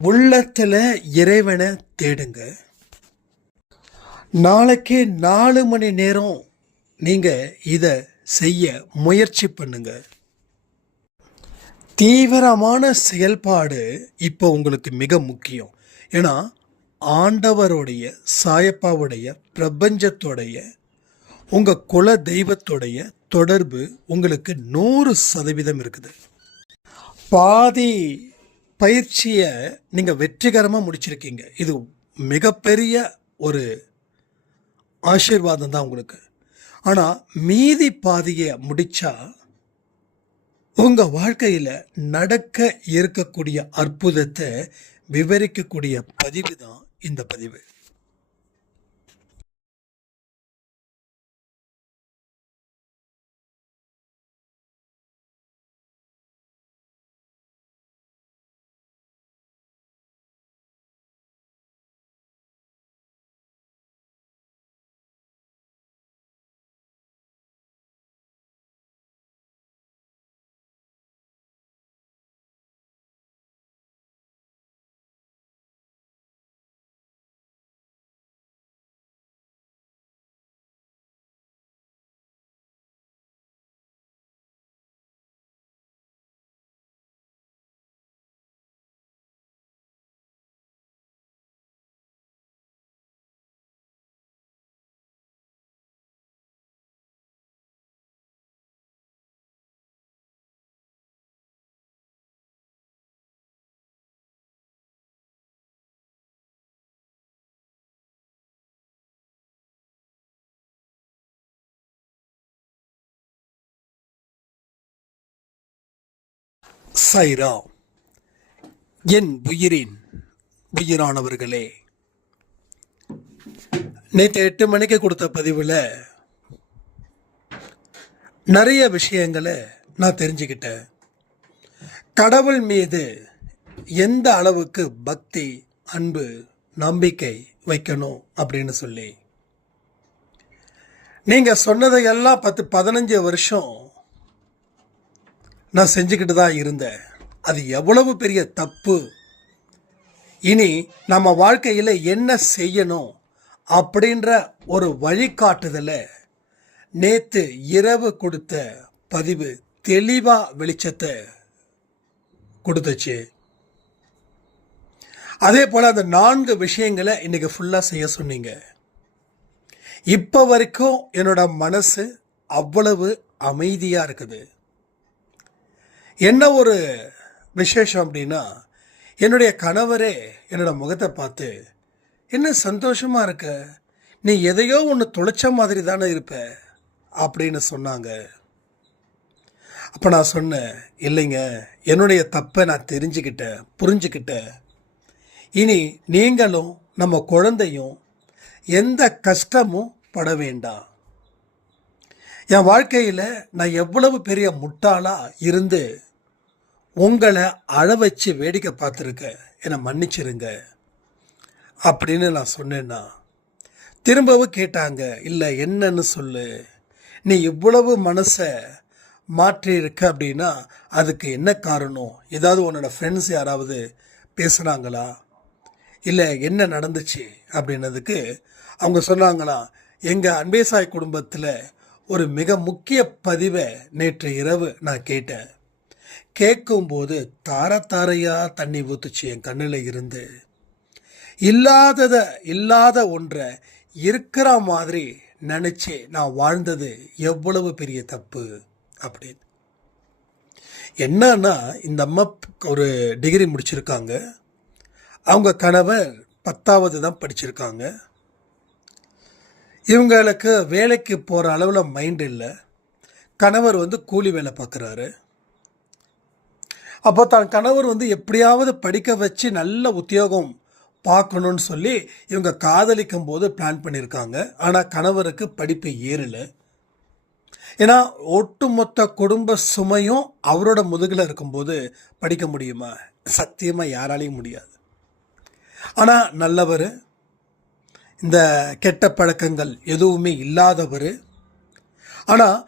உள்ளத்துல இறைவனை தேடுங்க. நாளைக்கு 4 மணி நேரம் நீங்க இத செய்ய முயற்சி பண்ணுங்க. தீவிரமான செயல்பாடு இப்போ உங்களுக்கு மிக முக்கியம். ஏன்னா ஆண்டவருடைய, சாயப்பாவுடைய, பிரபஞ்சத்தோடைய, உங்க குல தெய்வத்தோடைய தொடர்பு உங்களுக்கு 100% இருக்குது. பாதி பயிற்சியை நீங்கள் வெற்றிகரமாக முடிச்சிருக்கீங்க. இது மிகப்பெரிய ஒரு ஆசீர்வாதம் தான் உங்களுக்கு. ஆனால் மீதி பாதியை முடித்தா உங்கள் வாழ்க்கையில் நடக்க இருக்கக்கூடிய அற்புதத்தை விவரிக்கக்கூடிய பதிவு தான் இந்த பதிவு. சைரா, என் உயிரின் உயிரானவர்களே, நேற்று 8 மணிக்கு கொடுத்த பதிவில் நிறைய விஷயங்களை நான் தெரிஞ்சுக்கிட்டேன். கடவுள் மீது எந்த அளவுக்கு பக்தி, அன்பு, நம்பிக்கை வைக்கணும் அப்படின்னு சொல்லி நீங்கள் சொன்னதையெல்லாம் 10-15 வருஷம் நான் செஞ்சுக்கிட்டு தான் இருந்தேன். அது எவ்வளவு பெரிய தப்பு. இனி நம்ம வாழ்க்கையில் என்ன செய்யணும் அப்படின்ற ஒரு வழிகாட்டுதலை நேற்று இரவு கொடுத்த பதிவு தெளிவாக வெளிச்சத்தை கொடுத்துச்சு. அதே போல் அந்த 4 விஷயங்களை இன்னைக்கு ஃபுல்லாக செய்ய சொன்னீங்க. இப்போ வரைக்கும் என்னோட மனசு அவ்வளவு அமைதியாக இருக்குது. என்ன ஒரு விசேஷம் அப்படின்னா, என்னுடைய கணவரே என்னோட முகத்தை பார்த்து, என்ன சந்தோஷமாக இருக்க, நீ எதையோ ஒன்று தொலைச்ச மாதிரி தானே இருப்ப அப்படின்னு சொன்னாங்க. அப்போ நான் சொன்னேன், இல்லைங்க, என்னுடைய தப்பை நான் தெரிஞ்சுக்கிட்டேன், புரிஞ்சுக்கிட்டேன். இனி நீங்களும் நம்ம குழந்தையும் எந்த கஷ்டமும் பட வேண்டாம். என் வாழ்க்கையில் நான் எவ்வளவு பெரிய முட்டாளாக இருந்து உங்களை அழ வச்சு வேடிக்கை பார்த்துருக்கேன், என்னை மன்னிச்சிருங்க அப்படின்னு நான் சொன்னேன்னா, திரும்பவும் கேட்டாங்க, இல்லை என்னன்னு சொல்லு, நீ இவ்வளவு மனசை மாற்றியிருக்க அப்படின்னா அதுக்கு என்ன காரணம்? ஏதாவது உன்னோட ஃப்ரெண்ட்ஸ் யாராவது பேசுனாங்களா, இல்லை என்ன நடந்துச்சு அப்படின்னதுக்கு அவங்க சொன்னாங்களா, எங்கள் அன்பேசாய் குடும்பத்தில் ஒரு மிக முக்கிய பதிவை நேற்று இரவு நான் கேட்டேன். கேட்கும்போது தாரையாக தண்ணி ஊத்துச்சு என் கண்ணில் இருந்து. இல்லாத ஒன்றை இருக்கிற மாதிரி நினச்சி நான் வாழ்ந்தது எவ்வளவு பெரிய தப்பு அப்படின்னு. என்னன்னா, இந்த அம்மா ஒரு டிகிரி முடிச்சிருக்காங்க. அவங்க கணவர் 10வது தான் படிச்சிருக்காங்க. இவங்களுக்கு வேலைக்கு போகிற அளவில் மைண்ட் இல்லை. கணவர் கூலி வேலை பார்க்குறாரு. அப்போ தான் கணவர் எப்படியாவது படிக்க வச்சு நல்ல உத்தியோகம் பார்க்கணுன்னு சொல்லி இவங்க காதலிக்கும் போது பிளான் பண்ணியிருக்காங்க. ஆனால் கணவருக்கு படிப்பு ஏறலை. ஏன்னா ஒட்டுமொத்த குடும்ப சுமையும் அவரோட முதுகில் இருக்கும்போது படிக்க முடியுமா? சத்தியமாக யாராலையும் முடியாது. ஆனால் நல்லவர், இந்த கெட்ட பழக்கங்கள் எதுவுமே இல்லாதவர். ஆனால்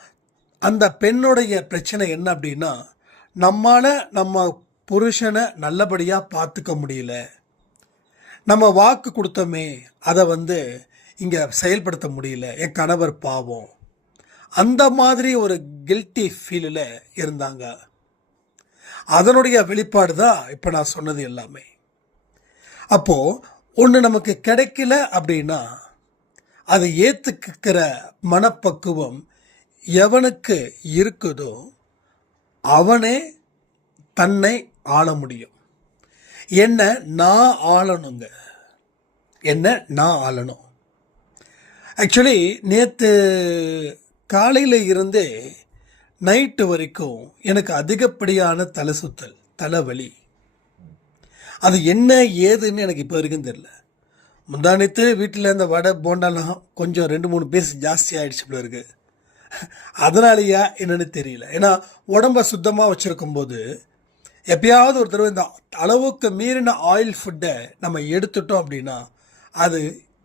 அந்த பெண்ணுடைய பிரச்சனை என்ன அப்படின்னா, நம்ம புருஷனை நல்லபடியாக பார்த்துக்க முடியல, நம்ம வாக்கு கொடுத்தோமே அதை இங்கே செயல்படுத்த முடியல, என் கணவர் பாவம், அந்த மாதிரி ஒரு கில்ட்டி ஃபீலில் இருந்தாங்க. அதனுடைய வெளிப்பாடு தான் இப்போ நான் சொன்னது எல்லாமே. அப்போது ஒன்று நமக்கு கிடைக்கல அப்படின்னா அதை ஏற்றுக்கிற மனப்பக்குவம் எவனுக்கு இருக்குதோ அவனே தன்னை ஆள முடியும். என்ன நான் ஆளணுங்க, என்ன நான் ஆளணும். ஆக்சுவலி நேற்று காலையில் இருந்தே நைட்டு வரைக்கும் எனக்கு அதிகப்படியான தலை சுத்தல், தலைவலி. அது என்ன ஏதுன்னு எனக்கு இப்போ வரைக்கும் தெரியல. முந்தானத்து வீட்டில் இந்த வடை போண்டாலாம் கொஞ்சம் 2-3 பீஸ் ஜாஸ்தி ஆகிடுச்சு போல இருக்குது. அதனாலயா என்னன்னு தெரியல. ஏன்னா உடம்பை சுத்தமாக வச்சுருக்கும்போது எப்பயாவது ஒரு தடவை இந்த அளவுக்கு மீறின ஆயில் ஃபுட்டை நம்ம எடுத்துட்டோம் அப்படின்னா அது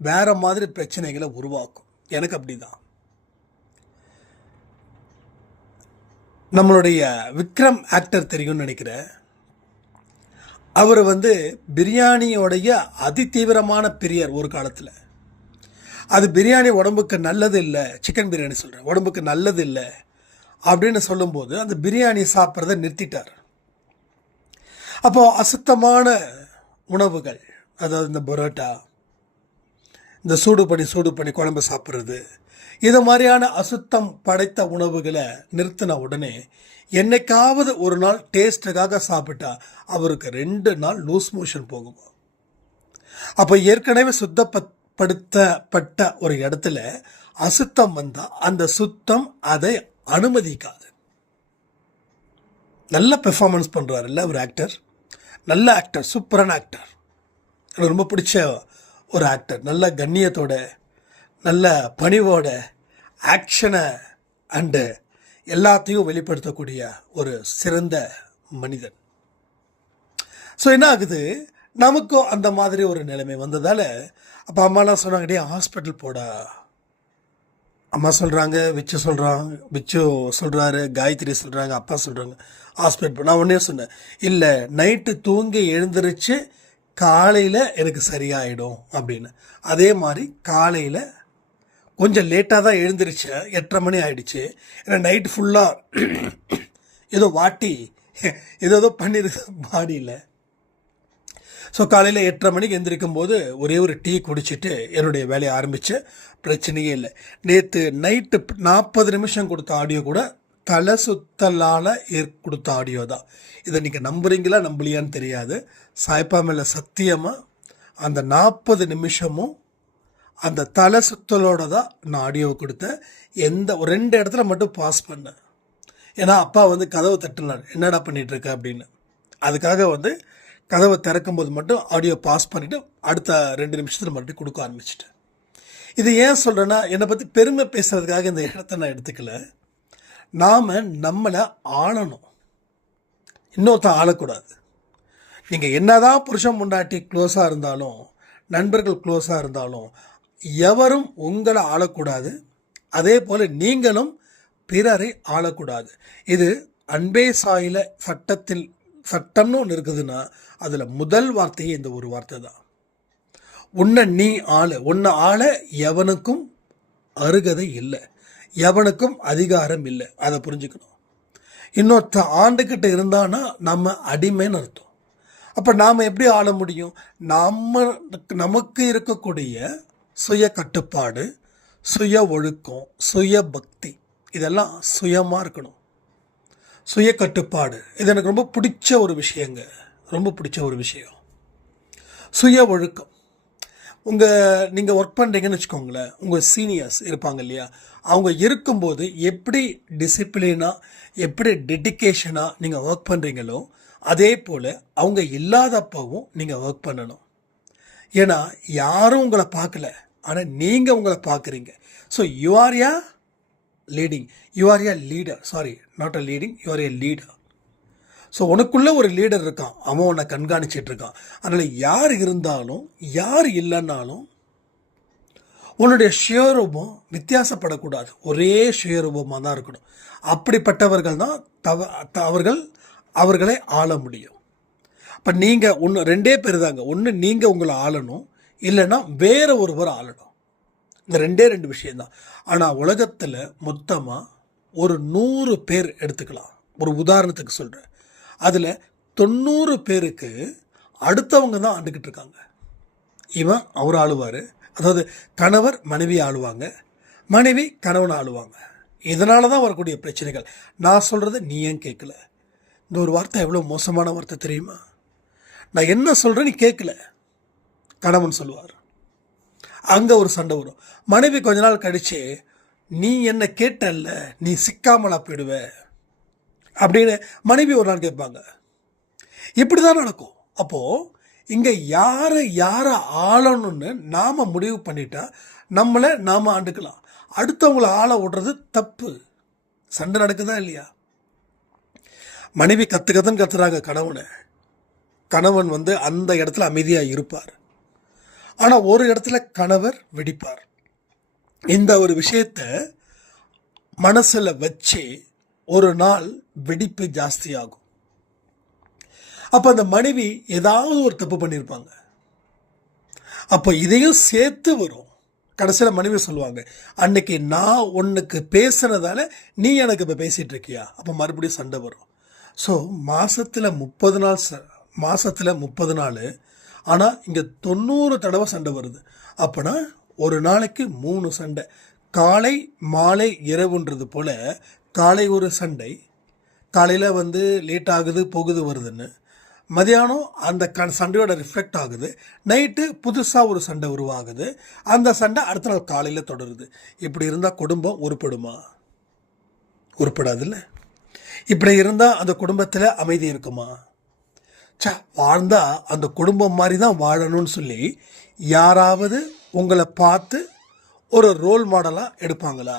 வேறு மாதிரி பிரச்சனைகளை உருவாக்கும். எனக்கு அப்படி தான். நம்மளுடைய விக்ரம் ஆக்டர் தெரியும்னு நினைக்கிறேன். அவர் பிரியாணியோடைய அதிதீவிரமான பிரியர் ஒரு காலத்தில். அது பிரியாணி உடம்புக்கு நல்லது இல்லை, சிக்கன் பிரியாணி சொல்கிறேன், உடம்புக்கு நல்லது இல்லை அப்படின்னு சொல்லும்போது அந்த பிரியாணி சாப்பிட்றத நிறுத்திட்டார். அப்போது அசுத்தமான உணவுகள், அதாவது இந்த பரோட்டா, இந்த சூடு பண்ணி குழம்பு சாப்பிட்றது, இது மாதிரியான அசுத்தம் படைத்த உணவுகளை நிறுத்தின உடனே என்னைக்காவது ஒரு நாள் டேஸ்ட்டுக்காக சாப்பிட்டா அவருக்கு 2 நாள் லூஸ் மோஷன் போகுமா. அப்போ ஏற்கனவே சுத்தப்படுத்தப்பட்ட ஒரு இடத்துல அசுத்தம் வந்தால் அந்த சுத்தம் அதை அனுமதிக்காது. நல்ல பெர்ஃபார்மன்ஸ் பண்ணுறாருல்ல ஒரு ஆக்டர், நல்ல ஆக்டர், சூப்பரான ஆக்டர், எனக்கு ரொம்ப பிடிச்ச ஒரு ஆக்டர். நல்ல கண்ணியத்தோட, நல்ல பணிவோட, ஆக்ஷனை அண்டு எல்லாத்தையும் வெளிப்படுத்தக்கூடிய ஒரு சிறந்த மனிதன். ஸோ என்ன ஆகுது, நமக்கும் அந்த மாதிரி ஒரு நிலைமை வந்ததால் அப்போ அம்மாலாம் சொன்னாங்க, டே ஹாஸ்பிட்டல் போடா. அம்மா சொல்கிறாங்க, விச்சு சொல்கிறாரு, காயத்ரி சொல்கிறாங்க, அப்பா சொல்கிறாங்க ஹாஸ்பிட்டல் போ. நான் ஒன்றே சொன்னேன், இல்லை நைட்டு தூங்கி எழுந்திரிச்சு காலையில் எனக்கு சரியாயிடும் அப்படின்னு. அதே மாதிரி காலையில் கொஞ்சம் லேட்டாக தான் எழுந்திரிச்சேன், 8:30 மணி ஆகிடுச்சு. ஏன்னா நைட்டு ஃபுல்லாக ஏதோ வாட்டி ஏதோ பண்ணிருக்கு பாடியில். ஸோ காலையில் 8:30 மணிக்கு எழுந்திரிக்கும் போது ஒரே ஒரு டீ குடிச்சிட்டு என்னுடைய வேலையை ஆரம்பித்து பிரச்சனையே இல்லை. நேற்று நைட்டு 40 நிமிஷம் கொடுத்த ஆடியோ கூட தலை சுத்தலால் கொடுத்த ஆடியோ தான். இதை நீங்கள் நம்புறீங்களா நம்பலையான்னு தெரியாது. சாய்ப்பா மேலே சத்தியமாக அந்த 40 நிமிஷமும் அந்த தலை சுத்தலோடு தான் நான் ஆடியோவை கொடுத்தேன். ஒரு 2 இடத்துல மட்டும் பாஸ் பண்ணேன். ஏன்னா அப்பா கதவை தட்டினார், என்னடா பண்ணிகிட்ருக்க அப்படின்னு. அதுக்காக கதவை திறக்கும்போது மட்டும் ஆடியோ பாஸ் பண்ணிவிட்டு அடுத்த 2 நிமிஷத்தில் மறுபடியும் கொடுக்க ஆரம்பிச்சிட்டேன். இது ஏன் சொல்கிறேன்னா, என்னை பற்றி பெருமை பேசுகிறதுக்காக இந்த இடத்த நான் எடுத்துக்கல. நாம் நம்மளை ஆளணும், இன்னொருத்தன் ஆளக்கூடாது. நீங்கள் என்னதான் புருஷன் முண்டாட்டி க்ளோஸாக இருந்தாலும், நண்பர்கள் க்ளோஸாக இருந்தாலும் எவரும் உங்களை ஆளக்கூடாது. அதே போல் நீங்களும் பிறரை ஆளக்கூடாது. இது அன்பே சாயில சட்டம்னு ஒன்று இருக்குதுன்னா அதில் முதல் வார்த்தையே இந்த ஒரு வார்த்தை தான். உன்னை ஆள எவனுக்கும் அருகதை இல்லை, எவனுக்கும் அதிகாரம் இல்லை. அதை புரிஞ்சுக்கணும். இன்னொருத்த ஆண்டுக்கிட்ட இருந்தான்னா நம்ம அடிமைன்னு அர்த்தம். அப்போ நாம் எப்படி ஆள முடியும்? நமக்கு இருக்கக்கூடிய சுய கட்டுப்பாடு, சுய ஒழுக்கம், சுய பக்தி, இதெல்லாம் சுயமாக இருக்கணும். சுய கட்டுப்பாடு இது எனக்கு ரொம்ப பிடிச்ச ஒரு விஷயங்க, ரொம்ப பிடிச்ச ஒரு விஷயம். சுய ஒழுக்கம். நீங்கள் ஒர்க் பண்ணுறீங்கன்னு வச்சுக்கோங்களேன், உங்கள் சீனியர்ஸ் இருப்பாங்க இல்லையா, அவங்க இருக்கும்போது எப்படி டிசிப்ளினாக, எப்படி டெடிக்கேஷனாக நீங்கள் ஒர்க் பண்ணுறீங்களோ அதே போல் அவங்க இல்லாதப்பவும் நீங்கள் ஒர்க் பண்ணணும். ஏன்னா யாரும் உங்களை பார்க்கல, ஆனால் நீங்கள் உங்களை பார்க்குறீங்க. So you R A leading, you R A leader, sorry not a leading, you R A leader. So உனக்குள்ளே ஒரு லீடர் இருக்கான், அவன் உன்னை கண்காணிச்சிட்டு இருக்கான். அதனால் யார் இருந்தாலும் யார் இல்லைன்னாலும் உன்னுடைய சுயரூபம் வித்தியாசப்படக்கூடாது, ஒரே சுயரூபமாக தான் இருக்கணும். அப்படிப்பட்டவர்கள் தான் அவர்களை ஆள முடியும். இப்போ நீங்கள் ஒன்று ரெண்டே பேர் தாங்க. ஒன்று நீங்கள் உங்களை ஆளணும், இல்லைன்னா வேற ஒருவர் ஆளணும். இந்த ரெண்டே ரெண்டு விஷயந்தான். ஆனால் உலகத்தில் மொத்தமாக ஒரு 100 பேர் எடுத்துக்கலாம். ஒரு உதாரணத்துக்கு சொல்கிறேன். அதில் 90 பேருக்கு அடுத்தவங்க தான் ஆண்டுக்கிட்டு இருக்காங்க. இவன் அவர் ஆளுவார், அதாவது கணவர் மனைவி ஆளுவாங்க, மனைவி கணவன் ஆளுவாங்க. இதனால தான் வரக்கூடிய பிரச்சனைகள். நான் சொல்கிறத நீ ஏன் கேட்கல? இந்த ஒரு வார்த்தை எவ்வளோ மோசமான வார்த்தை தெரியுமா? நான் என்ன சொல்கிறேன் நீ கேட்கல, கணவன் சொல்லுவார். அங்கே ஒரு சண்டை வரும். மனைவி கொஞ்ச நாள் கழித்து நீ என்ன கேட்டல்ல, நீ சிக்காமலா போயிடுவ அப்படின்னு மனைவி ஒரு நாள் கேட்பாங்க. இப்படி தான் நடக்கும். அப்போது இங்கே யாரை ஆளணும்னு நாம் முடிவு பண்ணிட்டா நம்மளை நாம் ஆண்டுக்கலாம். அடுத்தவங்கள ஆள விடுறது தப்பு. சண்டை நடக்குதா இல்லையா? மனைவி கத்துன்னு கத்துறாங்க கணவனை. கணவன் அந்த இடத்துல அமைதியாக இருப்பார். ஆனால் ஒரு இடத்துல கணவர் வெடிப்பார். இந்த ஒரு விஷயத்தை மனசில் வச்சு ஒரு நாள் வெடிப்பு ஜாஸ்தியாகும். அப்போ அந்த மனைவி ஏதாவது ஒரு தப்பு பண்ணியிருப்பாங்க. அப்போ இதையும் சேர்த்து வரும். கடைசியில் மனைவி சொல்லுவாங்க, அன்னைக்கு நான் உனக்கு பேசுனதால நீ எனக்கு இப்போ பேசிகிட்டு இருக்கியா? அப்போ மறுபடியும் சண்டை வரும். ஸோ மாதத்தில் 30 நாள், ஆனால் இங்கே 90 தடவை சண்டை வருது. அப்போனா ஒரு நாளைக்கு 3 சண்டை. காலை மாலை இரவுன்றது போல் காலை ஒரு சண்டை, காலையில் லேட் ஆகுது போகுது வருதுன்னு, மதியானம் அந்த சண்டையோட ரிஃப்ளெக்ட் ஆகுது, நைட்டு புதுசாக ஒரு சண்டை உருவாகுது, அந்த சண்டை அடுத்த நாள் காலையில் தொடருது. இப்படி இருந்தால் குடும்பம் உருப்படுமா? உருப்படாதுல்ல. இப்படி இருந்தால் அந்த குடும்பத்தில் அமைதி இருக்குமா? வாழ்ந்தால் அந்த குடும்பம் மாதிரி தான் வாழணும்னு சொல்லி யாராவது உங்களை பார்த்து ஒரு ரோல் மாடலாக எடுப்பாங்களா?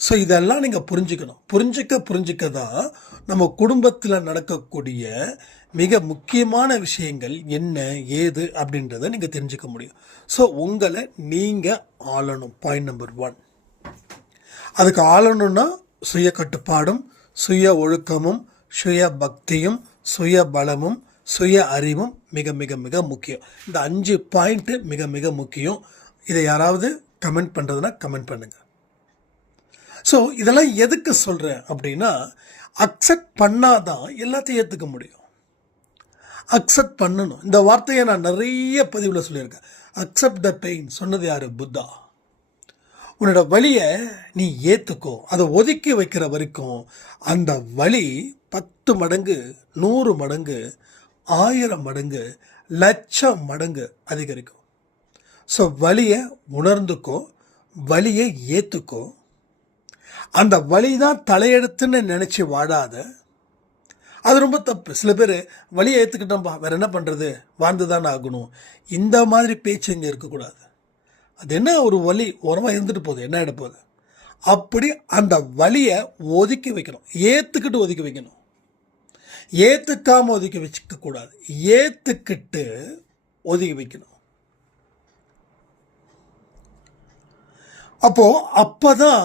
ஸோ இதெல்லாம் நீங்கள் புரிஞ்சுக்கணும். புரிஞ்சிக்க தான் நம்ம குடும்பத்தில் நடக்கக்கூடிய மிக முக்கியமான விஷயங்கள் என்ன ஏது அப்படின்றத நீங்கள் தெரிஞ்சுக்க முடியும். ஸோ உங்களை நீங்கள் ஆளணும். Point number 1. அதுக்கு ஆளணும்னா சுய கட்டுப்பாடும், சுய ஒழுக்கமும், சுய பக்தியும், சுய பலமும், சுய அறிவும் மிக மிக மிக முக்கியம். இந்த 5 பாயிண்ட்டு மிக மிக முக்கியம். இதை யாராவது கமெண்ட் பண்ணுறதுனா கமெண்ட் பண்ணுங்கள். ஸோ இதெல்லாம் எதுக்கு சொல்கிறேன் அப்படின்னா, அக்செப்ட் பண்ணாதான் எல்லாத்தையும் ஏற்றுக்க முடியும். அக்செப்ட் பண்ணணும். இந்த வார்த்தையை நான் நிறைய பதிவில் சொல்லியிருக்கேன். அக்செப்ட் த பெயின் சொன்னது யார்? புத்தா. உன்னோட வலியை நீ ஏற்றுக்கோ. அதை ஒதுக்கி வைக்கிற வரைக்கும் அந்த வலி 10 மடங்கு, 100 மடங்கு, 1000 மடங்கு, லட்சம் மடங்கு அதிகரிக்கும். ஸோ வலியை உணர்ந்துக்கோ, வலியை ஏற்றுக்கோ. அந்த வலி தான் தலையெடுத்துன்னு நினச்சி வாழாத. அது ரொம்ப தப்பு. சில பேர் வலியை ஏற்றுக்கிட்டோம்பா, வேறு என்ன பண்ணுறது, வாழ்ந்து தானே ஆகணும், இந்த மாதிரி பேச்சு இங்கே இருக்கக்கூடாது. அது என்ன ஒரு வலி உரமாக இருந்துட்டு போகுது, என்ன ஆகிட போகுது. அப்படி அந்த வலியை ஒதுக்கி வைக்கணும். ஏற்றுக்கிட்டு ஒதுக்கி வைக்கணும். ஏற்றுக்காமல் ஒதுக்கி வச்சுக்கக்கூடாது. ஏற்றுக்கிட்டு ஒதுக்கி வைக்கணும். அப்போ தான்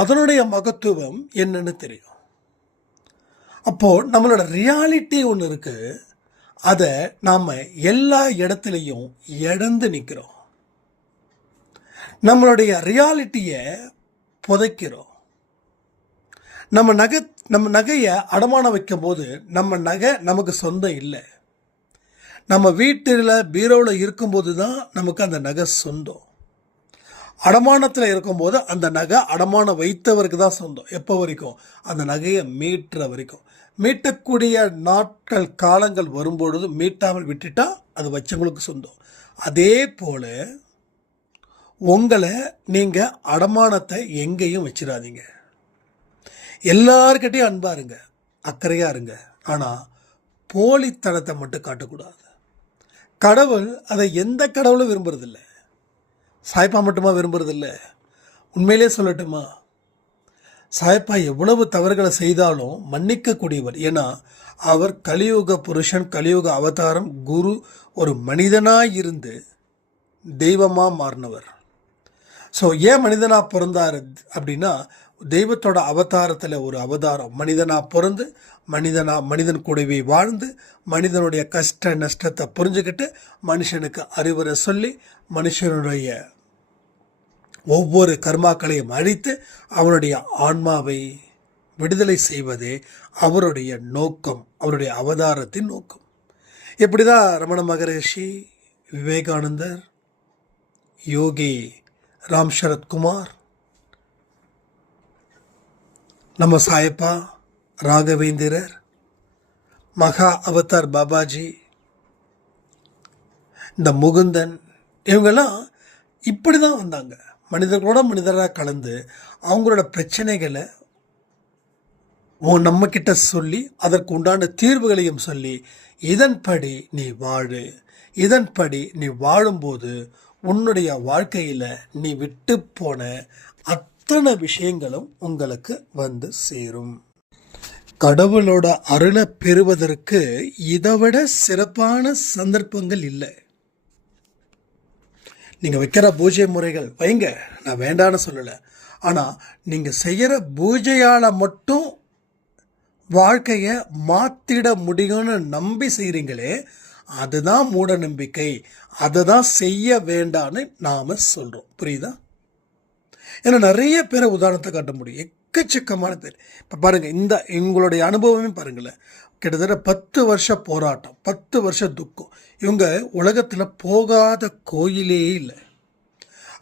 அதனுடைய மகத்துவம் என்னன்னு தெரியும். அப்போது நம்மளோட ரியாலிட்டி ஒன்று இருக்குது. அதை நாம் எல்லா இடத்துலையும் இழந்து நிற்கிறோம். நம்மளுடைய ரியாலிட்டியை புதைக்கிறோம். நம்ம நகையை அடமானம் வைக்கும் போது நம்ம நகை நமக்கு சொந்தம் இல்லை. நம்ம வீட்டில் பீரோவில் இருக்கும்போது தான் நமக்கு அந்த நகை சொந்தம். அடமானத்தில் இருக்கும்போது அந்த நகை அடமானம் வைத்தவருக்கு தான் சொந்தம். எப்போ வரைக்கும்? அந்த நகையை மீட்டுற வரைக்கும். மீட்டக்கூடிய நாட்கள் காலங்கள் வரும்பொழுது மீட்டாமல் விட்டுட்டா அது வச்சவங்களுக்கு சொந்தம். அதே போல் உங்களை நீங்கள் அடமானத்தை எங்கேயும் வச்சிடாதீங்க. எல்லார்கிட்டையும் அன்பாக இருங்க, அக்கறையாக இருங்க. ஆனால் போலித்தனத்தை மட்டும் காட்டக்கூடாது. கடவுள் அதை எந்த கடவுளும் விரும்புறதில்ல. சாய்ப்பா மட்டுமா விரும்புறதில்ல? உண்மையிலே சொல்லட்டுமா, சாய்ப்பா எவ்வளவு தவறுகளை செய்தாலும் மன்னிக்கக்கூடியவர். ஏன்னா அவர் கலியுக புருஷன், கலியுக அவதாரம், குரு, ஒரு மனிதனாக இருந்து தெய்வமாக மாறினவர். ஸோ ஏன் மனிதனாக பிறந்தார் அப்படின்னா, தெய்வத்தோட அவதாரத்தில் ஒரு அவதாரம், மனிதனாக பிறந்து மனிதன் கூடவே வாழ்ந்து மனிதனுடைய கஷ்ட நஷ்டத்தை புரிஞ்சுக்கிட்டு மனுஷனுக்கு அறிவுரை சொல்லி மனுஷனுடைய ஒவ்வொரு கர்மாக்களையும் அழித்து அவனுடைய ஆன்மாவை விடுதலை செய்வதே அவருடைய நோக்கம், அவருடைய அவதாரத்தின் நோக்கம். இப்படி தான் ரமண மகரிஷி, விவேகானந்தர், யோகி ராம் சரத்குமார், நம்ம சாயப்பா, ராகவேந்திரர், மகா அவதார் பாபாஜி, இந்த முகுந்தன், இவங்கெல்லாம் இப்படி தான் வந்தாங்க. மனிதர்களோட மனிதராக கலந்து அவங்களோட பிரச்சனைகளை நம்மக்கிட்ட சொல்லி அதற்கு உண்டான தீர்வுகளையும் சொல்லி, இதன்படி நீ வாழு, இதன்படி நீ வாழும்போது உன்னுடைய வாழ்க்கையில் நீ விட்டு போன அத்தனை விஷயங்களும் உங்களுக்கு வந்து சேரும். கடவுளோட அருளை பெறுவதற்கு இதை விட சிறப்பான சந்தர்ப்பங்கள் இல்லை. நீங்கள் வைக்கிற பூஜை முறைகள் வைங்க, நான் வேண்டான்னு சொல்லலை. ஆனால் நீங்கள் செய்கிற பூஜையால் மட்டும் வாழ்க்கையை மாற்றிட முடியும்னு நம்பி செய்கிறீங்களே, அதுதான் மூட நம்பிக்கை. அதை தான் செய்ய வேண்டான்னு நாம் சொல்கிறோம். புரியுதா? ஏன்னா நிறைய பேரை உதாரணத்தை காட்ட முடியும், எக்கச்சக்கமான பேர். இப்போ பாருங்கள், இந்த எங்களுடைய அனுபவமே பாருங்களேன். கிட்டத்தட்ட 10 வருஷ போராட்டம், 10 வருஷ துக்கம். இவங்க உலகத்தில் போகாத கோயிலே இல்லை.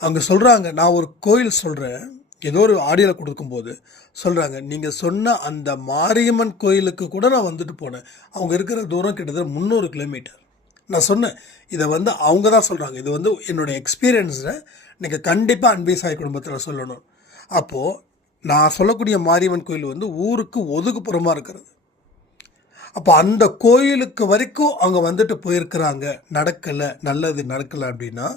அவங்க சொல்கிறாங்க, நான் ஒரு கோயில் சொல்கிறேன், ஏதோ ஒரு ஆடியோவில் கொடுக்கும்போது சொல்கிறாங்க, நீங்கள் சொன்ன அந்த மாரியம்மன் கோயிலுக்கு கூட நான் வந்துட்டு போனேன். அவங்க இருக்கிற தூரம் கிட்டத்தட்ட 300 கிலோமீட்டர். நான் சொன்னேன், இதை வந்து அவங்க தான் சொல்கிறாங்க, இது வந்து என்னுடைய எக்ஸ்பீரியன்ஸை நீங்கள் கண்டிப்பாக அன்பே சாய் குடும்பத்தில் சொல்லணும். அப்போது நான் சொல்லக்கூடிய மாரியம்மன் கோயில் வந்து ஊருக்கு ஒதுக்குப்புறமாக இருக்கிறது. அப்போ அந்த கோயிலுக்கு வரைக்கும் அவங்க வந்துட்டு போயிருக்கிறாங்க. நடக்கலை, நல்லது நடக்கலை அப்படின்னா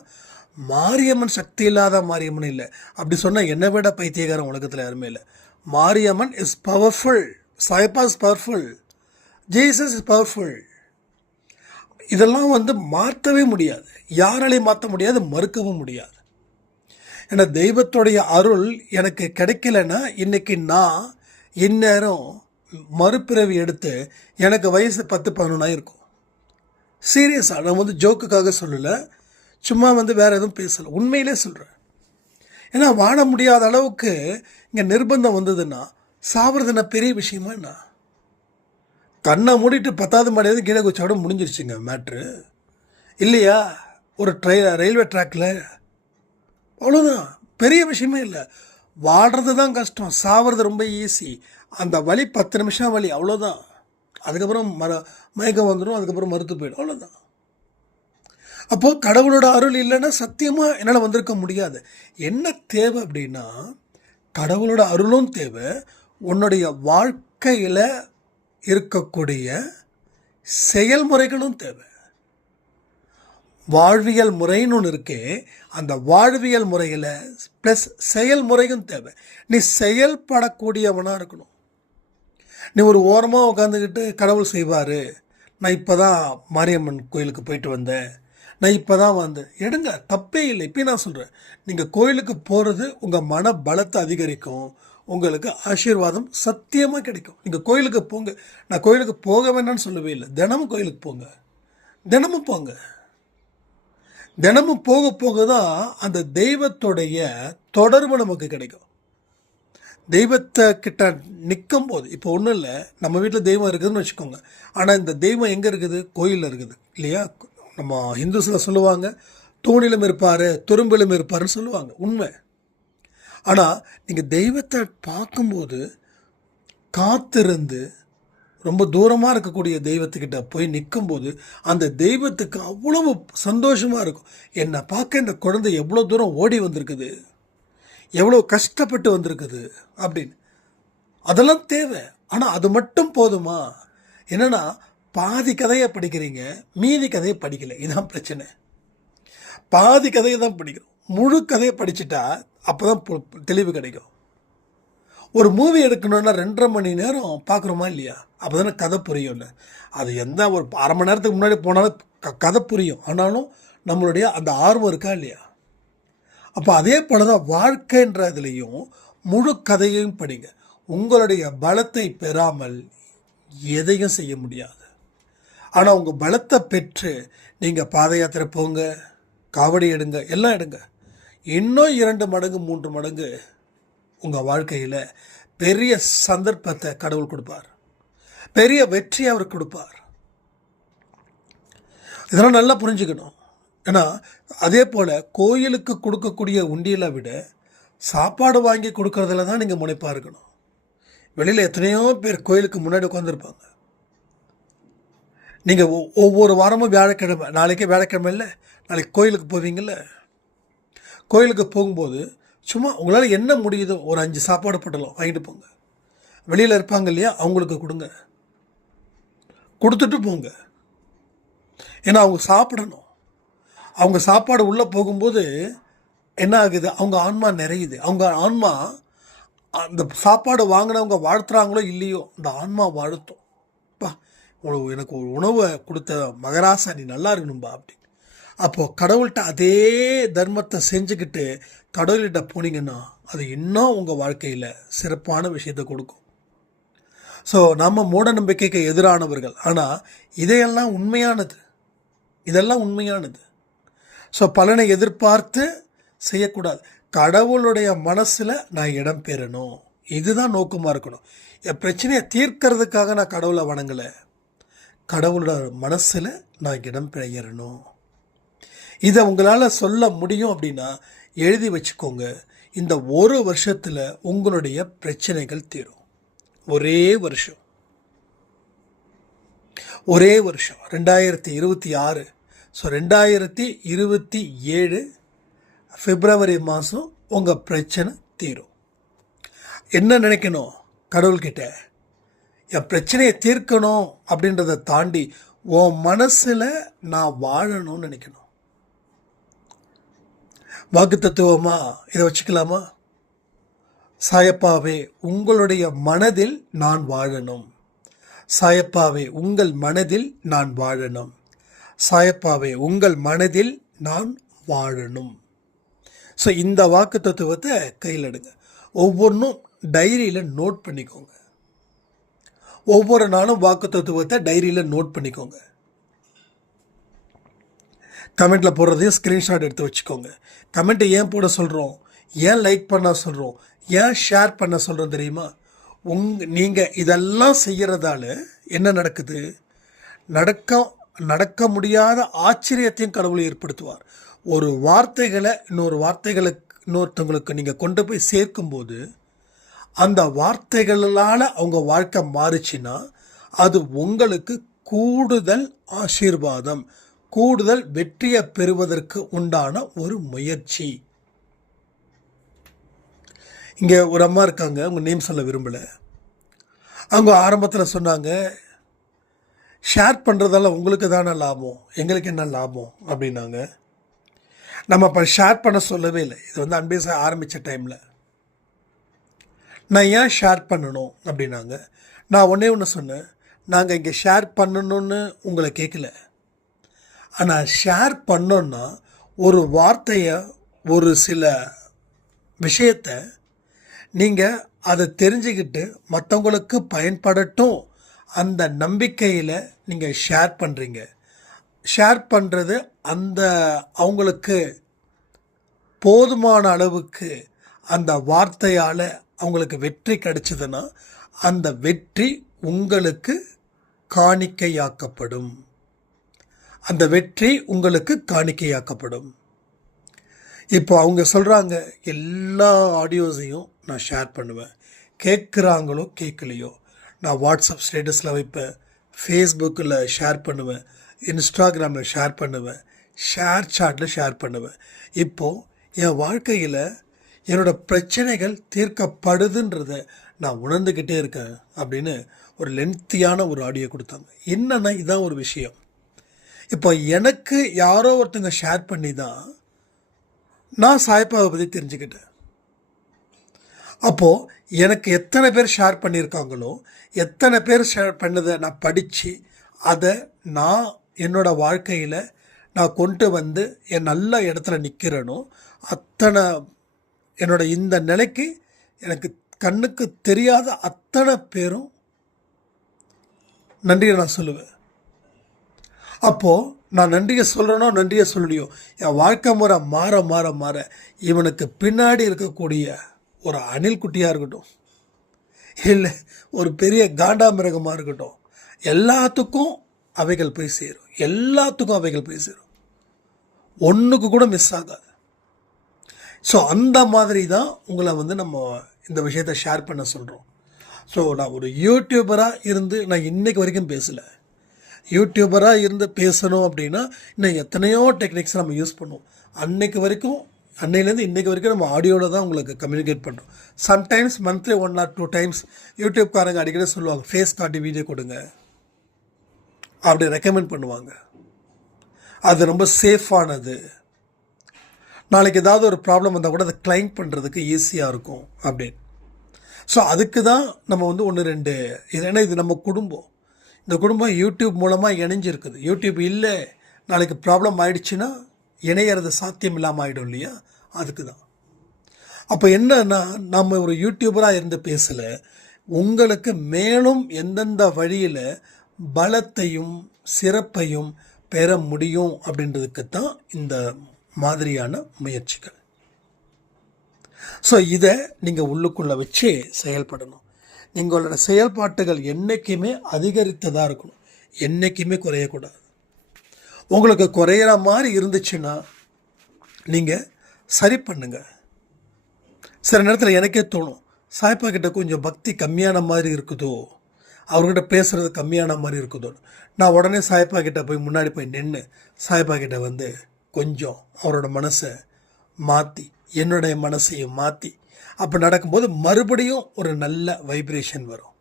மாரியம்மன் சக்தி இல்லாத மாரியம்மன் இல்லை. அப்படி சொன்னால் என்னை விட பைத்தியகாரம் உலகத்தில் யாருமே இல்லை. Mariamman is powerful, சாய்பா is powerful, Jesus is powerful. இதெல்லாம் வந்து மாற்றவே முடியாது, யாராலையும் மாற்ற முடியாது, மறுக்கவும் முடியாது. ஏன்னா தெய்வத்துடைய அருள் எனக்கு கிடைக்கலன்னா இன்றைக்கி நான் இந்நேரம் மறுபிறவி எடுத்து எனக்கு வயசு 10-11 இருக்கும். சீரியஸாக நான் வந்து ஜோக்குக்காக சொல்லலை, சும்மா வந்து வேறு எதுவும் பேசலை, உண்மையிலே சொல்கிறேன். ஏன்னா வாழ முடியாத அளவுக்கு இங்கே நிர்பந்தம் வந்ததுன்னா சாப்பிட்றதுன்னா பெரிய விஷயமா என்ன? கண்ணை மூடிட்டு 10வது மாடியாவது கீழே குச்சாவோட முடிஞ்சிருச்சுங்க மேட்ரு இல்லையா? ஒரு ரயில்வே ட்ராக்கில் அவ்வளோதான், பெரிய விஷயமே இல்லை. வாழ்கிறது தான் கஷ்டம், சாப்பிட்றது ரொம்ப ஈஸி. அந்த வலி 10 நிமிஷம் வலி, அவ்வளோதான். அதுக்கப்புறம் மயக்கம் வந்துடும், அதுக்கப்புறம் மறுத்து போயிடும், அவ்வளோதான். அப்போது கடவுளோட அருள் இல்லைன்னா சத்தியமாக என்னால் வந்திருக்க முடியாது. என்ன தேவை அப்படின்னா, கடவுளோட அருளும் தேவை, உன்னுடைய வாழ்க்கையில் இருக்கக்கூடிய செயல்முறைகளும் தேவை. வாழ்வியல் முறைன்னு ஒன்று இருக்கே, அந்த வாழ்வியல் முறையில் ப்ளஸ் செயல்முறையும் தேவை. நீ செயல்படக்கூடியவனாக இருக்கணும். நீ ஒரு ஓரமாக உட்காந்துக்கிட்டு கடவுள் செய்வார், நான் இப்போ தான் மாரியம்மன் கோயிலுக்கு போயிட்டு வந்தேன், நான் இப்போ தான் எடுங்க, தப்பே இல்லை. இப்போ நான் சொல்கிறேன், நீங்கள் கோயிலுக்கு போகிறது உங்கள் மன பலத்தை அதிகரிக்கும், உங்களுக்கு ஆசீர்வாதம் சத்தியமாக கிடைக்கும். நீங்கள் கோயிலுக்கு போங்க, நான் கோயிலுக்கு போக வேண்டாம்னு சொல்லவே இல்லை. தினமும் கோயிலுக்கு போங்க, தினமும் போங்க. தினமும் போக போக தான் அந்த தெய்வத்துடைய தொடர்பு நமக்கு கிடைக்கும். தெய்வத்தை கிட்ட நிற்கும் போது, இப்போ ஒன்றும் இல்லை, நம்ம வீட்டில் தெய்வம் இருக்குதுன்னு வச்சுக்கோங்க, ஆனால் இந்த தெய்வம் எங்கே இருக்குது? கோயிலில் இருக்குது இல்லையா? நம்ம ஹிந்துஸில் சொல்லுவாங்க, தூணிலும் இருப்பார், துரும்பிலும் இருப்பாருன்னு சொல்லுவாங்க, உண்மை. ஆனால் நீங்கள் தெய்வத்தை பார்க்கும்போது காத்திருந்து ரொம்ப தூரமாக இருக்கக்கூடிய தெய்வத்துக்கிட்ட போய் நிற்கும்போது அந்த தெய்வத்துக்கு அவ்வளவு சந்தோஷமாக இருக்கும். என்னை பார்க்க இந்த குழந்தை எவ்வளோ தூரம் ஓடி வந்திருக்குது, எவ்வளோ கஷ்டப்பட்டு வந்திருக்குது அப்படின்னு. அதெல்லாம் தேவை. ஆனால் அது மட்டும் போதுமா? என்னென்னா, பாதி கதையை படிக்கிறீங்க, மீதி கதையை படிக்கலை, இதுதான் பிரச்சனை. பாதி கதையை தான் படிக்கிறோம், முழு கதையை படிச்சுட்டா அப்போ தான் தெளிவு கிடைக்கும். ஒரு மூவி எடுக்கணுன்னா 2.5 மணி நேரம் பார்க்குறோமா இல்லையா? அப்போ தானே கதை புரியும்ல. அது எந்த ஒரு அரை மணி நேரத்துக்கு முன்னாடி போனாலும் கதை புரியும். ஆனாலும் நம்மளுடைய அந்த ஆர்வம் இருக்கா இல்லையா? அப்போ அதே போல தான் வாழ்க்கைன்ற இதுலேயும் முழு கதையையும் படிங்க. உங்களுடைய பலத்தை பெறாமல் எதையும் செய்ய முடியாது. ஆனால் உங்கள் பலத்தை பெற்று நீங்கள் பாத யாத்திரை போங்க, காவடி எடுங்க, எல்லாம் எடுங்க. இன்னும் 2 மடங்கு 3 மடங்கு உங்கள் வாழ்க்கையில் பெரிய சந்தர்ப்பத்தை கடவுள் கொடுப்பார். பெரிய வெற்றி அவர் கொடுப்பார். இதெல்லாம் நல்லா புரிஞ்சுக்கணும். ஏன்னா அதே போல் கோயிலுக்கு கொடுக்கக்கூடிய உண்டியலை விட சாப்பாடு வாங்கி கொடுக்கறதுல தான் நீங்கள் முனைப்பாக இருக்கணும். வெளியில் எத்தனையோ பேர் கோயிலுக்கு முன்னாடி உட்காந்துருப்பாங்க. நீங்கள் ஒவ்வொரு வாரமும் வியாழக்கிழமை, நாளைக்கே வியாழக்கிழமை இல்லை, நாளைக்கு கோயிலுக்கு போவீங்கள்ல, கோயிலுக்கு போகும்போது சும்மா உங்களால் என்ன முடியுதோ ஒரு 5 சாப்பாடு பட்டலாம் வாங்கிட்டு போங்க. வெளியில் இருப்பாங்க இல்லையா, அவங்களுக்கு கொடுங்க, கொடுத்துட்டு போங்க. ஏன்னா அவங்க சாப்பிடணும். அவங்க சாப்பாடு உள்ளே போகும்போது என்ன ஆகுது, அவங்க ஆன்மா நிறையுது. அவங்க ஆன்மா அந்த சாப்பாடு வாங்கினவங்க வாழ்த்துறாங்களோ இல்லையோ, அந்த ஆன்மா வாழ்த்தும். பா, எனக்கு ஒரு உணவை கொடுத்த மகராசா, நீ நல்லா இருக்கணும்பா அப்படி. அப்போது கடவுள்கிட்ட அதே தர்மத்தை செஞ்சுக்கிட்டு கடவுள்கிட்ட போனீங்கன்னா அது இன்னும் உங்கள் வாழ்க்கையில் சிறப்பான விஷயத்தை கொடுக்கும். ஸோ நம்ம மூட நம்பிக்கைக்கு எதிரானவர்கள், ஆனால் இதையெல்லாம் உண்மையானது, இதெல்லாம் உண்மையானது. ஸோ பலனை எதிர்பார்த்து செய்யக்கூடாது. கடவுளுடைய மனசில் நான் இடம் பெறணும், இதுதான் நோக்கமாக இருக்கணும். என் பிரச்சனையை தீர்க்கிறதுக்காக நான் கடவுளை வணங்கலை, கடவுளோட மனசில் நான் இடம் பெறணும். இதை உங்களால் சொல்ல முடியும் அப்படின்னா எழுதி வச்சுக்கோங்க. இந்த ஒரு வருஷத்தில் உங்களுடைய பிரச்சனைகள் தீரும். ஒரே வருஷம் 2026. ஸோ 2027 பிப்ரவரி மாதம் உங்கள் பிரச்சனை தீரும். என்ன நினைக்கணும், கடவுள்கிட்ட என் பிரச்சனையை தீர்க்கணும் அப்படின்றத தாண்டி உன் மனசில் நான் வாழணும்னு நினைக்கணும். வாக்கு தத்துவமா இதை வச்சுக்கலாமா? சாயப்பாவே உங்களுடைய மனதில் நான் வாழணும், சாயப்பாவே உங்கள் மனதில் நான் வாழணும், சாயப்பாவே உங்கள் மனதில் நான் வாழணும். ஸோ இந்த வாக்கு தத்துவத்தை கையில் எடுங்க. ஒவ்வொன்றும் டைரியில் நோட் பண்ணிக்கோங்க. ஒவ்வொரு நாளும் வாக்கு தத்துவத்தை டைரியில் நோட் பண்ணிக்கோங்க. கமெண்ட்டில் போடுறதையும் ஸ்க்ரீன்ஷாட் எடுத்து வச்சுக்கோங்க. கமெண்ட்டை ஏன் போட சொல்கிறோம், ஏன் லைக் பண்ண சொல்கிறோம், ஏன் ஷேர் பண்ண சொல்கிறோம் தெரியுமா? நீங்கள் இதெல்லாம் செய்கிறதால என்ன நடக்குது, நடக்க முடியாத ஆச்சரியத்தையும் கடவுளை ஏற்படுத்துவார். ஒரு வார்த்தைகளை இன்னொருத்தவங்களுக்கு நீங்கள் கொண்டு போய் சேர்க்கும்போது அந்த வார்த்தைகளால் அவங்க வாழ்க்கை மாறுச்சுன்னா அது உங்களுக்கு கூடுதல் ஆசீர்வாதம், கூடுதல் வெற்றியை பெறுவதற்கு உண்டான ஒரு முயற்சி. இங்கே ஒரு அம்மா இருக்காங்க, அவங்க நேம் சொல்ல விரும்பலை. அவங்க ஆரம்பத்தில் சொன்னாங்க, ஷேர் பண்ணுறதால உங்களுக்கு தானே லாபம், எங்களுக்கு என்ன லாபம் அப்படின்னாங்க. நம்ம இப்போ ஷேர் பண்ண சொல்லவே இல்லை. இது வந்து அன்பேச ஆரம்பித்த டைமில் நான் ஏன் ஷேர் பண்ணணும் அப்படின்னாங்க. நான் ஒன்று சொன்னேன், நாங்கள் இங்கே ஷேர் பண்ணணும்னு உங்களை கேட்கல. ஆனால் ஷேர் பண்ணோன்னா ஒரு வார்த்தையை, ஒரு சில விஷயத்தை நீங்கள் அதை தெரிஞ்சுக்கிட்டு மற்றவங்களுக்கு பயன்படட்டும் அந்த நம்பிக்கையில் நீங்கள் ஷேர் பண்ணுறீங்க. ஷேர் பண்ணுறது அந்த அவங்களுக்கு போதுமான அளவுக்கு அந்த வார்த்தையால் அவங்களுக்கு வெற்றி கிடைச்சதுன்னா அந்த வெற்றி உங்களுக்கு காணிக்கையாக்கப்படும். அந்த வெற்றி உங்களுக்கு காணிக்கையாக்கப்படும். இப்போ அவங்க சொல்கிறாங்க, எல்லா ஆடியோஸையும் நான் ஷேர் பண்ணுவேன், கேட்குறாங்களோ கேட்கலையோ நான் வாட்ஸ்அப் ஸ்டேட்டஸில் வைப்பேன், ஃபேஸ்புக்கில் ஷேர் பண்ணுவேன், இன்ஸ்டாகிராமில் ஷேர் பண்ணுவேன், ஷேர் சாட்டில் ஷேர் பண்ணுவேன். இப்போது என் வாழ்க்கையில் என்னோடய பிரச்சனைகள் தீர்க்கப்படுதுன்றதை நான் உணர்ந்துக்கிட்டே இருக்கேன் அப்படின்னு ஒரு லென்த்தியான ஒரு ஆடியோ கொடுத்தாங்க. என்னென்னா இதான் ஒரு விஷயம். இப்போ எனக்கு யாரோ ஒருத்தங்க ஷேர் பண்ணி தான் நான் சாய்பாவை பற்றி தெரிஞ்சுக்கிட்டேன். அப்போது எனக்கு எத்தனை பேர் ஷேர் பண்ணியிருக்காங்களோ, எத்தனை பேர் ஷேர் பண்ணதை நான் படித்து அதை நான் என்னோடய வாழ்க்கையில் நான் கொண்டு வந்து என் நல்ல இடத்துல நிற்கிறேனோ அத்தனை என்னோட இந்த நிலைக்கு எனக்கு கண்ணுக்கு தெரியாத அத்தனை பேரும் நன்றியை நான் சொல்லுவேன். அப்போது நான் நன்றியை சொல்கிறேனோ நன்றியை சொல்லலையோ, என் வாழ்க்கை முறை மாற மாற மாற இவனுக்கு பின்னாடி இருக்கக்கூடிய ஒரு அணில் குட்டியாக இருக்கட்டும், இல்லை ஒரு பெரிய காண்டாமிருகமாக இருக்கட்டும், எல்லாத்துக்கும் அவைகள் போய் சேரும். எல்லாத்துக்கும் அவைகள் போய் சேரும். ஒன்றுக்கு கூட மிஸ் ஆகாது. ஸோ அந்த மாதிரி தான் உங்களை நம்ம இந்த விஷயத்தை ஷேர் பண்ண சொல்கிறோம். ஸோ நான் ஒரு யூடியூபராக இருந்து நான் இன்றைக்கு வரைக்கும் பேசலை. யூடியூபராக இருந்து பேசணும் அப்படின்னா இன்னும் எத்தனையோ டெக்னிக்ஸ் நம்ம யூஸ் பண்ணுவோம். அன்னையிலேருந்து இன்றைக்கு வரைக்கும் நம்ம ஆடியோவில் தான் உங்களுக்கு கம்யூனிகேட் பண்ணுறோம். சம்டைம்ஸ் மந்த்லி 1 or 2 times யூடியூப்காரங்க அடிக்கடி சொல்லுவாங்க, ஃபேஸ் காட்டி வீடியோ கொடுங்க அப்படி ரெக்கமெண்ட் பண்ணுவாங்க. அது ரொம்ப சேஃபானது, நாளைக்கு ஏதாவது ஒரு ப்ராப்ளம் வந்தால் கூட அதை கிளைம் பண்ணுறதுக்கு ஈஸியாக இருக்கும் அப்படின்னு. ஸோ அதுக்கு தான் நம்ம 1-2 இது. ஏன்னா இது நம்ம குடும்பம். இந்த குடும்பம் யூடியூப் மூலமாக இணைஞ்சிருக்குது. யூடியூப் இல்லை, நாளைக்கு ப்ராப்ளம் ஆயிடுச்சுன்னா இணையிறது சாத்தியம் இல்லாமல் ஆகிடும் இல்லையா? அதுக்கு தான். அப்போ என்னன்னா, நம்ம ஒரு யூடியூபராக இருந்து பேசலை, உங்களுக்கு மேலும் எந்தெந்த வழியில் பலத்தையும் சிறப்பையும் பெற முடியும் அப்படின்றதுக்கு தான் இந்த மாதிரியான முயற்சிகள். ஸோ இதை நீங்கள் உள்ளுக்குள்ளே வச்சு செயல்படணும். நீங்களோட செயல்பாட்டுகள் என்றைக்குமே அதிகரித்ததாக இருக்கணும், என்றைக்குமே குறையக்கூடாது. உங்களுக்கு குறையிற மாதிரி இருந்துச்சுன்னா நீங்கள் சரி பண்ணுங்க. சில நேரத்தில் எனக்கே தோணும், சாய்ப்பா கிட்ட கொஞ்சம் பக்தி கம்மியான மாதிரி இருக்குதோ, அவர்கிட்ட பேசுகிறது கம்மியான மாதிரி இருக்குதோ. நான் உடனே சாய்ப்பா கிட்ட போய் முன்னாடி போய் நின்று சாய்ப்பா கிட்ட கொஞ்சம் அவரோட மனசை மாற்றி என்னுடைய மனசையும் மாற்றி அப்போ நடக்கும்போது மறுபடியும் ஒரு நல்ல வைப்ரேஷன் வரும்.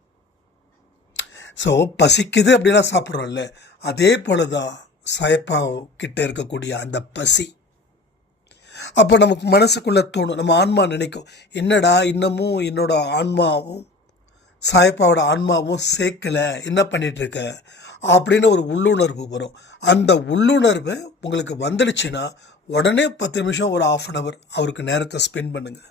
ஸோ பசிக்குது அப்படின்னா சாப்பிட்றோம்ல, அதே போல தான் சாய்ப்பா கிட்ட இருக்கக்கூடிய அந்த பசி. அப்போ நமக்கு மனசுக்குள்ளே தோணும், நம்ம ஆன்மா நினைக்கும், என்னடா இன்னமும் என்னோட ஆன்மாவும் சாய்ப்பாவோட ஆன்மாவும் சேர்க்கலை, என்ன பண்ணிகிட்ருக்க அப்படின்னு ஒரு உள்ளுணர்வு வரும். அந்த உள்ளுணர்வு உங்களுக்கு வந்துடுச்சுன்னா உடனே 10 நிமிஷம் ஒரு 1/2 hour அவருக்கு நேரத்தை ஸ்பெண்ட் பண்ணுங்கள்.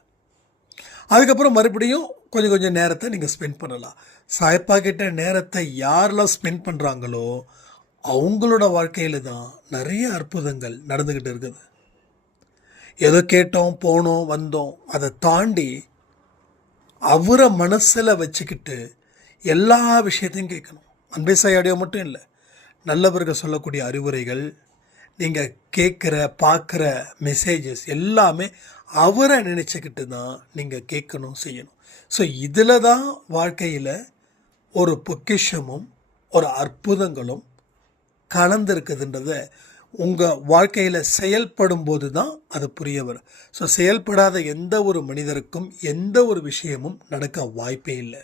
அதுக்கப்புறம் மறுபடியும் கொஞ்சம் நேரத்தை நீங்கள் ஸ்பெண்ட் பண்ணலாம். சாய்ப்பா கிட்ட நேரத்தை யாரெல்லாம் ஸ்பெண்ட் பண்ணுறாங்களோ அவங்களோட வாழ்க்கையில் தான் நிறைய அற்புதங்கள் நடந்துக்கிட்டு இருக்குது. ஏதோ கேட்டோம் போனோம் வந்தோம், அதை தாண்டி அவரை மனசில் வச்சுக்கிட்டு எல்லா விஷயத்தையும் கேட்கணும். அன்பே சாய் ஆடியோ மட்டும் இல்லை, நல்லவர்கள் சொல்லக்கூடிய அறிவுரைகள், நீங்கள் கேட்குற பார்க்குற மெசேஜஸ் எல்லாமே அவரை நினச்சிக்கிட்டு தான் நீங்கள் கேட்கணும், செய்யணும். ஸோ இதில் தான் வாழ்க்கையில் ஒரு பொக்கிஷமும் ஒரு அற்புதங்களும் கலந்துருக்குதுன்றத உங்கள் வாழ்க்கையில் செயல்படும் போது தான் அது புரிய வரும். ஸோ செயல்படாத எந்த ஒரு மனிதருக்கும் எந்த ஒரு விஷயமும் நடக்க வாய்ப்பே இல்லை.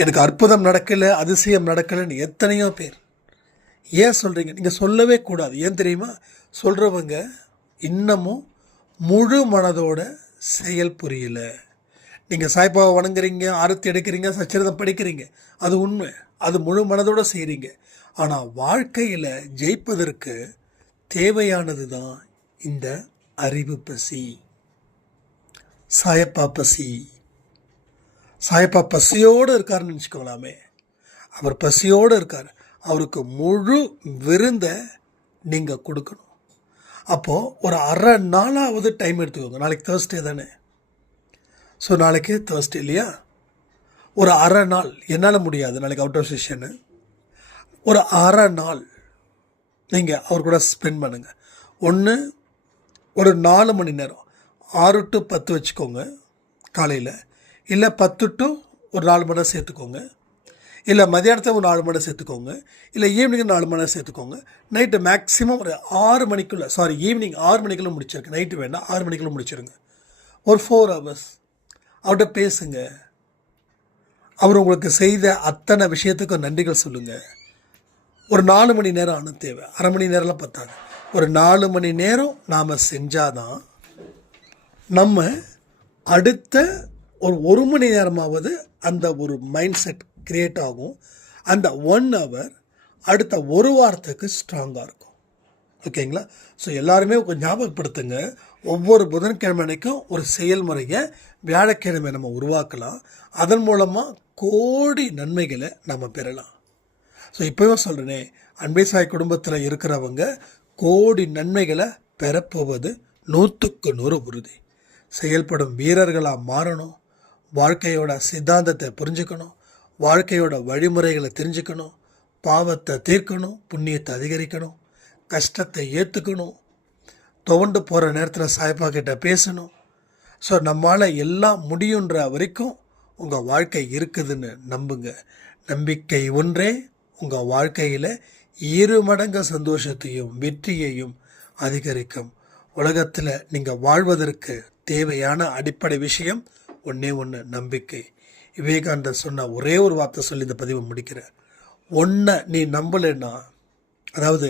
எனக்கு அற்புதம் நடக்கலை, அதிசயம் நடக்கலைன்னு எத்தனையோ பேர் ஏன் சொல்கிறீங்க? நீங்கள் சொல்லவே கூடாது. ஏன் தெரியுமா? சொல்கிறவங்க இன்னமும் முழு மனதோட செயல் புரியலை. நீங்கள் சாய்பாவை வணங்குறீங்க, ஆரத்தி எடுக்கிறீங்க, சச்சரிதம் படிக்கிறீங்க, அது உண்மை, அது முழு மனதோடு செய்கிறீங்க. ஆனால் வாழ்க்கையில் ஜெயிப்பதற்கு தேவையானது தான் இந்த அறிவு பசி, சாயப்பா பசி. சாயப்பா பசியோடு இருக்காருன்னு நினச்சிக்கோங்களாமே. அவர் பசியோடு இருக்கார். அவருக்கு முழு விருந்தை நீங்கள் கொடுக்கணும். அப்போது ஒரு 1/2 நாளாவது டைம் எடுத்துக்கோங்க. நாளைக்கு தேர்ஸ்டே தானே? ஸோ நாளைக்கு தேர்ஸ்டே இல்லையா? ஒரு 1/2 நாள், என்னால் முடியாது நாளைக்கு அவுட் ஆஃப் செஷனு, ஒரு 1/2 நாள் நீங்கள் அவர் கூட ஸ்பெண்ட் பண்ணுங்கள். ஒன்று ஒரு 4 மணி நேரம், 6 to 10 வச்சுக்கோங்க காலையில், இல்லை 10 to ஒரு 4 மணி நேரம் சேர்த்துக்கோங்க, இல்லை மதியானத்தை ஒரு 4 மணி நேரம் சேர்த்துக்கோங்க, இல்லை ஈவினிங் 4 மணி நேரம் சேர்த்துக்கோங்க. நைட்டு மேக்ஸிமம் ஒரு 6 மணிக்குள்ளே, ஈவினிங் 6 மணிக்குள்ளே முடிச்சிருங்க. நைட்டு வேண்டாம், 6 மணிக்குள்ளே முடிச்சிருங்க. ஒரு 4 hours அவர்கிட்ட பேசுங்க. அவர் உங்களுக்கு செய்த அத்தனை விஷயத்துக்கும் நன்றிகள் சொல்லுங்கள். ஒரு 4 மணி நேரம் ஆனால் தேவை, 1/2 மணி நேரம்லாம் பத்தாது. ஒரு 4 மணி நேரம் நாம் செஞ்சாதான் நம்ம அடுத்த ஒரு 1 மணி நேரமாவது அந்த ஒரு மைண்ட் செட் க்ரியேட் ஆகும். அந்த 1 hour அடுத்த ஒரு வாரத்துக்கு ஸ்ட்ராங்காக இருக்கும். ஓகேங்களா? ஸோ எல்லாருமே கொஞ்சம் ஞாபகப்படுத்துங்க, ஒவ்வொரு புதன்கிழமை அன்னைக்கும் ஒரு செயல்முறையை வியாழக்கிழமை நம்ம உருவாக்கலாம். அதன் மூலமாக கோடி நன்மைகளை நம்ம பெறலாம். ஸோ இப்போவும் சொல்கிறேனே, அன்பே சாய் குடும்பத்தில் இருக்கிறவங்க கோடி நன்மைகளை பெறப்போவது 100க்கு 100 உறுதி. செயல்படும் வீரர்களாக மாறணும், வாழ்க்கையோட சித்தாந்தத்தை புரிஞ்சுக்கணும், வாழ்க்கையோட வழிமுறைகளை தெரிஞ்சுக்கணும், பாவத்தை தீர்க்கணும், புண்ணியத்தை அதிகரிக்கணும், கஷ்டத்தை ஏற்றுக்கணும், துவண்டு போகிற நேரத்தில் சாய்ப்பா கிட்ட பேசணும். ஸோ நம்மளால் எல்லாம் முடியுன்ற வரைக்கும் உங்கள் வாழ்க்கை இருக்குதுன்னு நம்புங்க. நம்பிக்கை ஒன்றே உங்கள் வாழ்க்கையில் 2 மடங்கு சந்தோஷத்தையும் வெற்றியையும் அதிகரிக்கும். உலகத்தில் நீங்கள் வாழ்வதற்கு தேவையான அடிப்படை விஷயம் ஒன்றே ஒன்று, நம்பிக்கை. விவேகானந்தர் சொன்ன ஒரே ஒரு வார்த்தை சொல்லி இந்த பதிவை முடிக்கிறேன். ஒன்றை நீ நம்பலைன்னா, அதாவது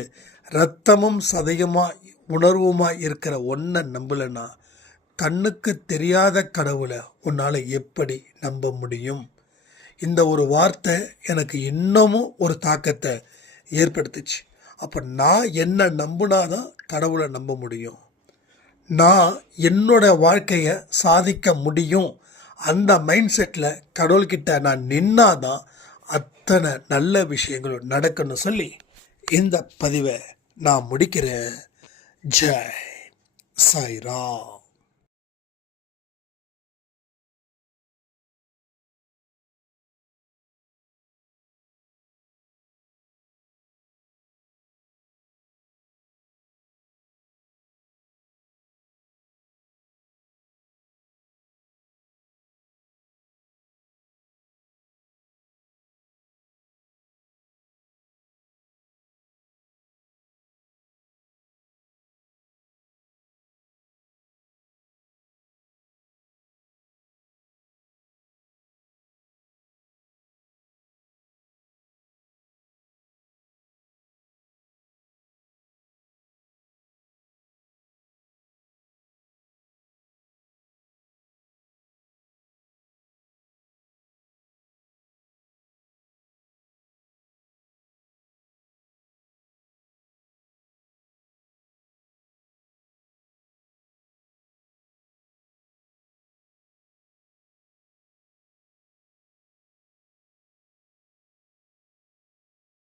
இரத்தமும் சதையுமாக உணர்வுமாக இருக்கிற ஒன்றை நம்பலைன்னா, கண்ணுக்கு தெரியாத கடவுளை உன்னால் எப்படி நம்ப முடியும்? இந்த ஒரு வார்த்தை எனக்கு இன்னமும் ஒரு தாக்கத்தை ஏற்படுத்துச்சு. அப்போ நான் என்ன நம்பினாதான் கடவுளை நம்ப முடியும். நான் என்னோட வாழ்க்கையை சாதிக்க முடியும், அந்த மைண்ட் செட்டில் கடவுள்கிட்ட நான் நின்னாதான் அத்தனை நல்ல விஷயங்களும் நடக்குன்னு சொல்லி இந்த பதிவை நான் முடிக்கிறேன். ஜெய் சாய்ராம்.